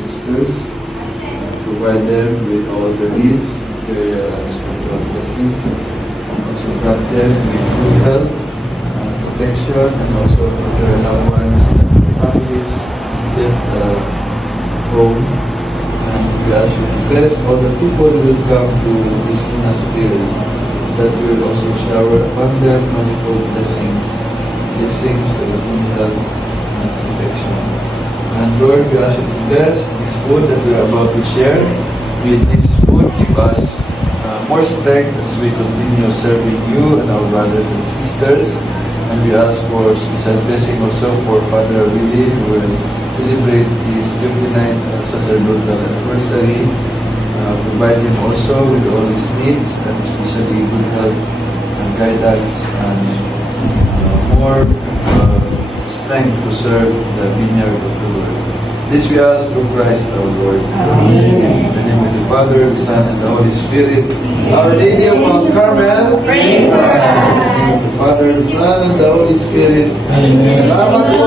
sisters, provide them with all their needs, material and spiritual blessings, also grant them with good health, protection, and also for their loved ones and families get home. And we ask you to bless all the people who will come to this monastery, that we will also shower upon them manifold blessings of the good health and protection. And Lord, we ask you to bless this food that we are about to share. With this food, give us more strength as we continue serving you and our brothers and sisters. And we ask for special blessing also for Father Willie, who will celebrate his 59th sacerdotal anniversary. Provide him also with all his needs, and especially good health and guidance and more strength to serve the vineyard of the Lord. This we ask through Christ our Lord. Amen. In the name of the Father, the Son, and the Holy Spirit. Our Lady of Mount Carmel, pray for us. In the name of the Father, the Son, and the Holy Spirit. Amen. Salamat po.